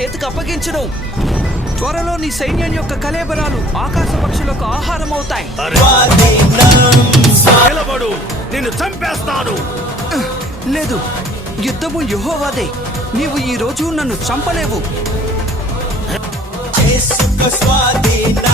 చేతికి అప్పగించను. త్వరలో నీ సైన్యం యొక్క కళేబరాలు ఆకాశ పక్షులకు ఆహారం అవుతాయి. నిలబడు, నిన్ను చంపేస్తాను. లేదు, యుద్ధము యెహోవాదే. నీవు ఈ రోజు నన్ను చంపలేవు. చేసుక స్వాధీన